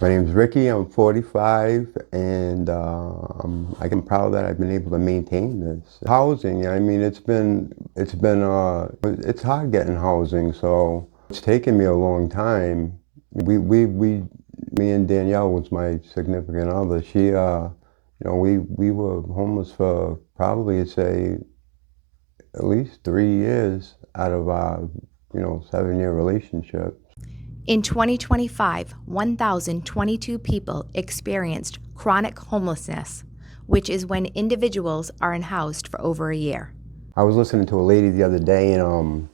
My name's Ricky, I'm 45, and I'm proud that I've been able to maintain this. Housing, I mean, it's hard getting housing, so it's taken me a long time. Me and Danielle was my significant other. We were homeless for probably, I'd say, at least 3 years out of our, 7-year relationship. In 2025, 1,022 people experienced chronic homelessness, which is when individuals are unhoused for over a year. I was listening to a lady the other day in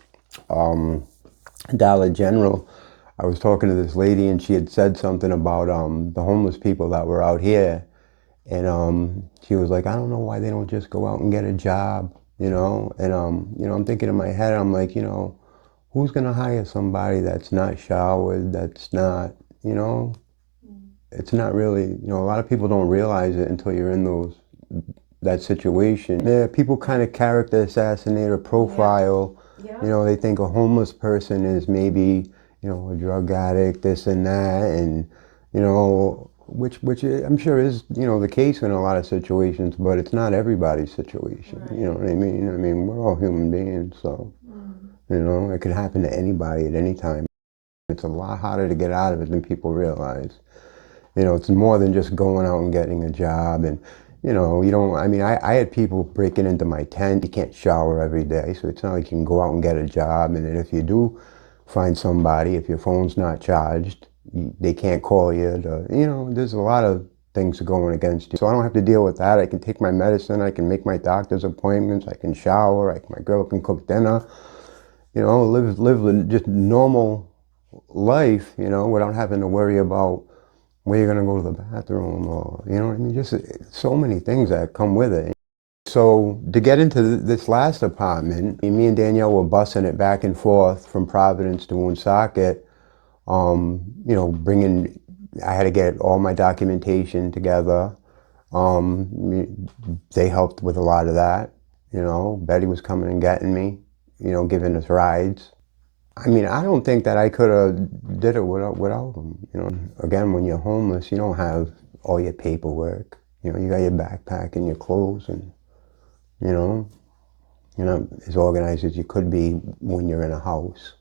Dollar General. I was talking to this lady and she had said something about the homeless people that were out here. And she was like, I don't know why they don't just go out and get a job, you know? And I'm thinking in my head, I'm like, who's gonna hire somebody that's not showered, that's not, you know? It's not really, a lot of people don't realize it until you're in that situation. Yeah, people kind of character assassinate or profile. Yeah. They think a homeless person is maybe, a drug addict, this and that, and which I'm sure is, the case in a lot of situations, but it's not everybody's situation. Right. You know what I mean? I mean, we're all human beings, so it could happen to anybody at any time. It's a lot harder to get out of it than people realize. It's more than just going out and getting a job. And, you don't, I mean, I had people breaking into my tent. You can't shower every day, so it's not like you can go out and get a job. And then if you do find somebody, if your phone's not charged, they can't call you. There's a lot of things going against you. So I don't have to deal with that. I can take my medicine. I can make my doctor's appointments. I can shower. My girl can cook dinner. Live just normal life, without having to worry about where you're gonna go to the bathroom, or you know what I mean, just so many things that come with it. So to get into this last apartment, me and Danielle were bussing it back and forth from Providence to Woonsocket. Bringing, I had to get all my documentation together. They helped with a lot of that. Betty was coming and getting me, giving us rides. I mean, I don't think that I could have did it without them. Again, when you're homeless, you don't have all your paperwork. You got your backpack and your clothes, and you know, you're not as organized as you could be when you're in a house.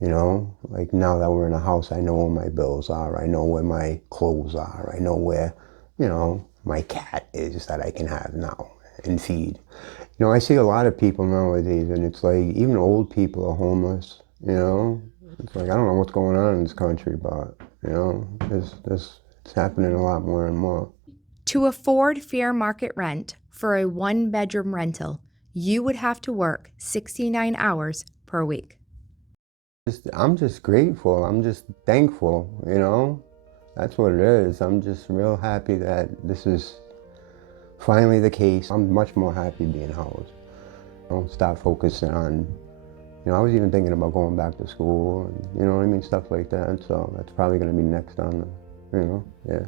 Like now that we're in a house, I know where my bills are. I know where my clothes are. I know where, my cat is that I can have now and feed. I see a lot of people nowadays, and it's like even old people are homeless. It's like I don't know what's going on in this country, but it's happening a lot more and more. To afford fair market rent for a one-bedroom rental, you would have to work 69 hours per week. I'm just grateful. I'm just thankful. That's what it is. I'm just real happy that this is finally the case. I'm much more happy being housed. Don't stop focusing on. I was even thinking about going back to school, and, stuff like that. So that's probably going to be next on the, yeah.